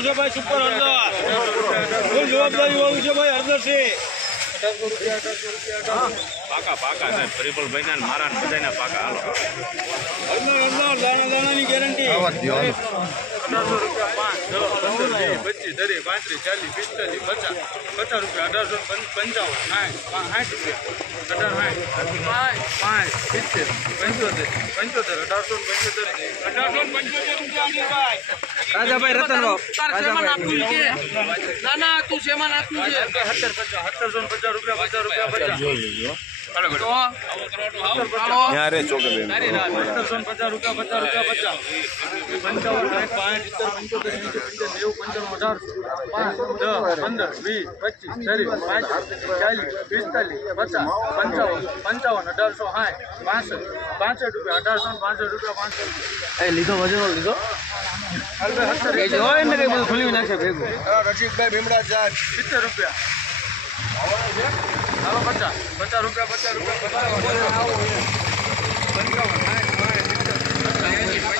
છે ભાઈ સુપર હળદર કોઈ જવાબદારી વાળું છે ભાઈ છે પાકા પાકા સાહેબ પરિમલભાઈ ના મારા બધાના પાકા હાલો. હળદર દાણા દાણાની ગેરંટી અઢારસો રૂપિયા પાંચ દસ પંદર વીસ પચીસ ત્રીસ પાંત્રીસ ચાલીસ પિસ્તાલીસ પચાસ પચાસ રૂપિયા અઢારસો પંચાવન સાઠ સાઠ રૂપિયા અઢાર સાઠ પાંચ પાંચ સિત્તેર પંચોતેર પંચોતેર અઢારસો ને પંચોતેર અઢારસો ને પંચોતેર રૂપિયા રાજાભાઈ રતનભાઈ ના ના તું શેમાં નાખવું છે. સત્તર પચાસ સત્તરસો પચાસ રૂપિયા પચાસ રૂપિયા પચાસ. યારે ચોકે સત્તરસો ને પચાસ રૂપિયા પચાસ રૂપિયા પચાસ. પંચાવન સાઠ પાંચ સિત્તેર પંચોતેર નેવું પંચાવન અઢારસો પાંચ દસ પંદર વીસ પચીસ ત્રીસ પાંત્રીસ ચાલીસ પિસ્તાલીસ પચાસ પંચાવન પંચાવન અઢારસો સાઠ પાસઠ પાસઠ રૂપિયા અઢારસો ને રૂપિયા પાંચસો રૂપિયા. લીધો વજન લીધો? ખુલ્લી નાખે ભેગું. રસિકભાઈ ભીમડા ચાર સિત્તેર રૂપિયા. હાલો પચાસ. પચાસ રૂપિયા પચાસ રૂપિયા પચાસ પંચાવન સાઠ પાંચ સિત્તેર એંસી પંચ્યાસી નેવું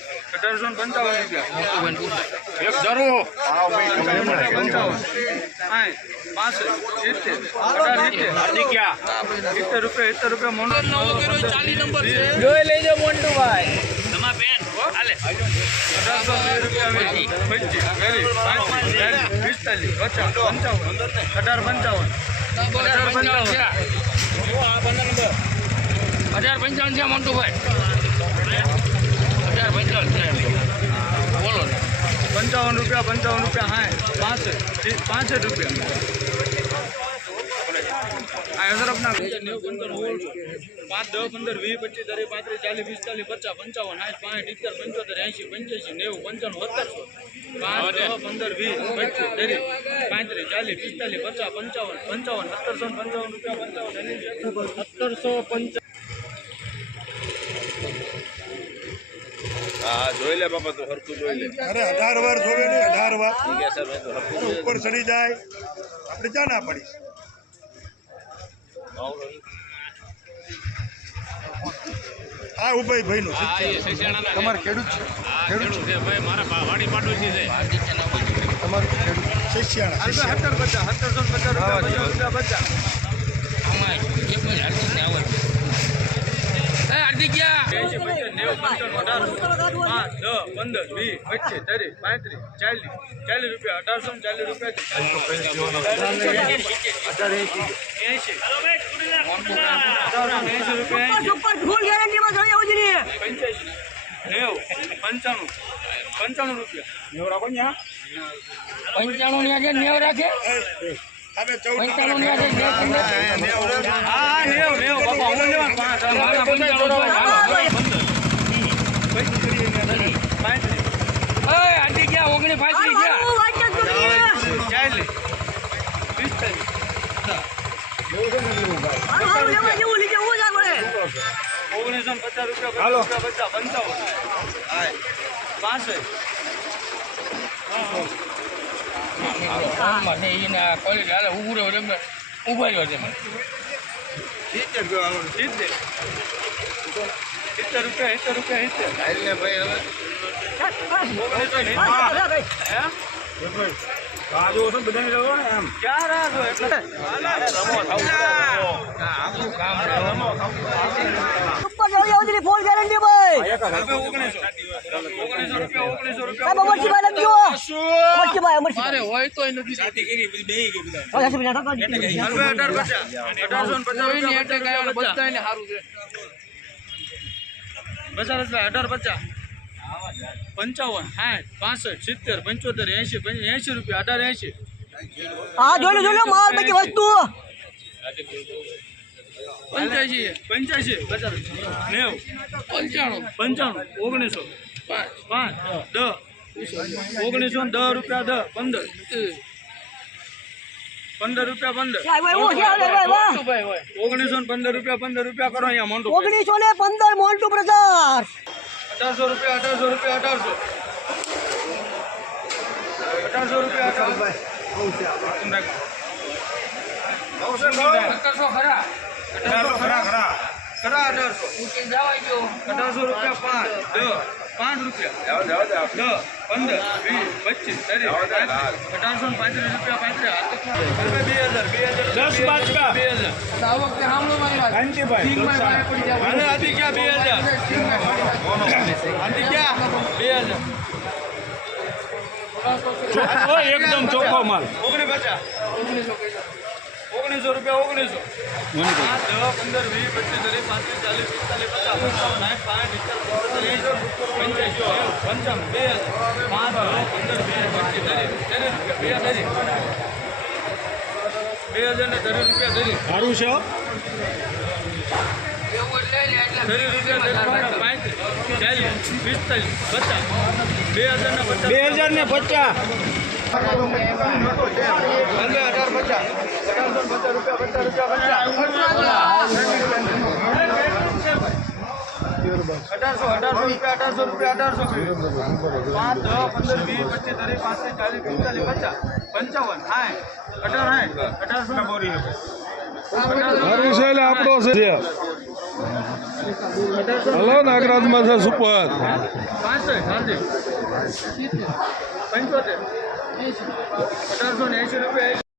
અઢારસો ને પંચાવન રૂપિયા. એક ધરો. પંચાવન સાઠ સિત્તેર અઢાર સિત્તેર. સિત્તેર રૂપિયા સિત્તેર રૂપિયા મોનો ચાલી નંબર જોઈ લેજો મોન્ટુભાઈ તમા બેન હાલે. અઢારસો વીસ. રૂપિયા પચીસ ચાલીસ પિસ્તાલીસ પચાસ પંચાવન. અઢાર પંચાવન. અઢાર પંચાવન. અઢાર પંચાવન છે મોન્ટુભાઈ અઢાર પંચાવન છે બોલો ને પંચાવન રૂપિયા પંચાવન રૂપિયા હા પાસઠ પાસઠ રૂપિયા. પાંચ દસ પંદર વીસ પચીસ દરેક પાંત્રીસ ચાલીસ પિસ્તાલીસ પચાસ પંચાવન સાઠ પાંચ સિત્તેર પંચોતેર એંસી પંચ્યાસી નેવું પંચાણું સત્તરસો પાંચ દસ પંદર વીસ પચીસ દરેક પાંત્રીસ ચાલીસ પિસ્તાલીસ પચાસ પંચાવન પંચાવન સત્તરસો પંચાવન રૂપિયા પંચાવન સત્તરસો પંચાવન હા જોઈ લે બાપા તું હરકું જોઈ લે. અરે અઢાર વાર જોવે ને અઢાર વાર. કે સર મેં તો હરખું ઉપર ચડી જાય. આપણે ક્યાં ના પડી? આ ઉભય ભાઈ નું તમારે ખેડૂત છે? ખેડૂત છે? ભાઈ મારા વાડી પાડોશી છે. શિષ્યાણા સત્તર પચાસ સત્તરસો ને પચાસ રૂપિયા પચાસ રૂપિયા એ હાર્દિક ગયા એંસી પંચાવન નેવું પંચાવન અઢારસો પાંચ દસ પંદર વીસ પચીસ ત્રીસ પાંત્રીસ ચાલીસ ચાલીસ રૂપિયા. અઢારસો ચાલીસ રૂપિયા નેવું પંચાણું પંચાણું રૂપિયા નેવ રાખે? પંચાણું આગળ નેવ પંદર હા હા બાપા હું પાંચ ગયા ઓગણી ગયા. પિસ્તાલીસ. ઓગણીસો પચાસ રૂપિયા પચાસ રૂપિયા પચાસ પંચાવન. પાસઠ મને એને ક્વોલિટી હાલે ઊભું રહ્યો એમને ઊભા રહ્યો છે મને સિત્તેર સિત્તેર સિત્તેર રૂપિયા સિત્તેર રૂપિયા સિત્તેર હે આ જો છો બધાને જવો ને એમ ક્યાં છો એટલે આપણું કામ છે હવે ઓગણીસો ઓગણીસો રૂપિયા ઓગણીસો રૂપિયા મારે હોય તોય નથી પચાસ અઢારસો ને પચાસ કોઈની રૂપિયા એટેક આવ્યો બધાને સારું છે. બજાર એટલે 1850 પંચાવન સાઠ પાસઠ સિત્તેર પંચોતેર એંશી એસી રૂપિયા અઢાર એંશી. હા જોઈ લો માલ બાકી વસ્તુ. પંચ્યાસી પંચ્યાસી પચાસ નેવું. પંચાણું. પંચાણું ઓગણીસો. પાંચ. પાંચ દસ. ઓગણીસો ને દસ રૂપિયા દસ પંદર. પંદર રૂપિયા પંદર. ઓગણીસો ને પંદર રૂપિયા પંદર રૂપિયા કરો અહીંયા મોટું ઓગણીસો ને પંદર મોન્ટુ બ્રધર અઢારસો રૂપિયા અઢારસો રૂપિયા અઢારસો. અઢારસો રૂપિયા અઢારસો. ખરા. અઢારસો ખરા ખરા ખરા. અઢારસો. અઢારસો રૂપિયા પાંચ દસ. પાંચ રૂપિયા. દસ પંદર વીસ પચીસ ત્રીસ અઢારસો ને પાંત્રીસ રૂપિયા પાંત્રીસ બે હજાર બે હજાર દસ. બે હજાર. અને આથી ક્યાં બે હજાર? આથી ક્યાં? બે હજાર. એકદમ ચોખ્ખો માલ. ઓગણી પચાસ. ઓગણીસો રૂપિયા ઓગણીસો. દસ પંદર વીસ પચીસ ત્રીસ પાંત્રીસ ચાલીસ પિસ્તાલીસ પચાસ પંચાવન સાઠ પાંચ સિત્તેર પંચ્યાસી પંચાવન બે હજાર પાંચ દસ પંદર વીસ પચીસ ત્રીસ બે હજાર બે હજાર ને ત્રીસ રૂપિયા ત્રીસ. સારું છે બે હજાર ને પચાસ. અઢારસો અઢારસો રૂપિયા અઢારસો રૂપિયા અઢારસો પાંચ પંદર વીસ પચીસ ત્રીસ પાંત્રીસ ચાલીસ પિસ્તાલીસ પચાસ પંચાવન સાઠ. અઢાર સાઠ અઢારસો બોરી આપણો છે હલો નાગરાજમાં સુપર પંચોતેર. અઢારસો ને એંશી રૂપિયા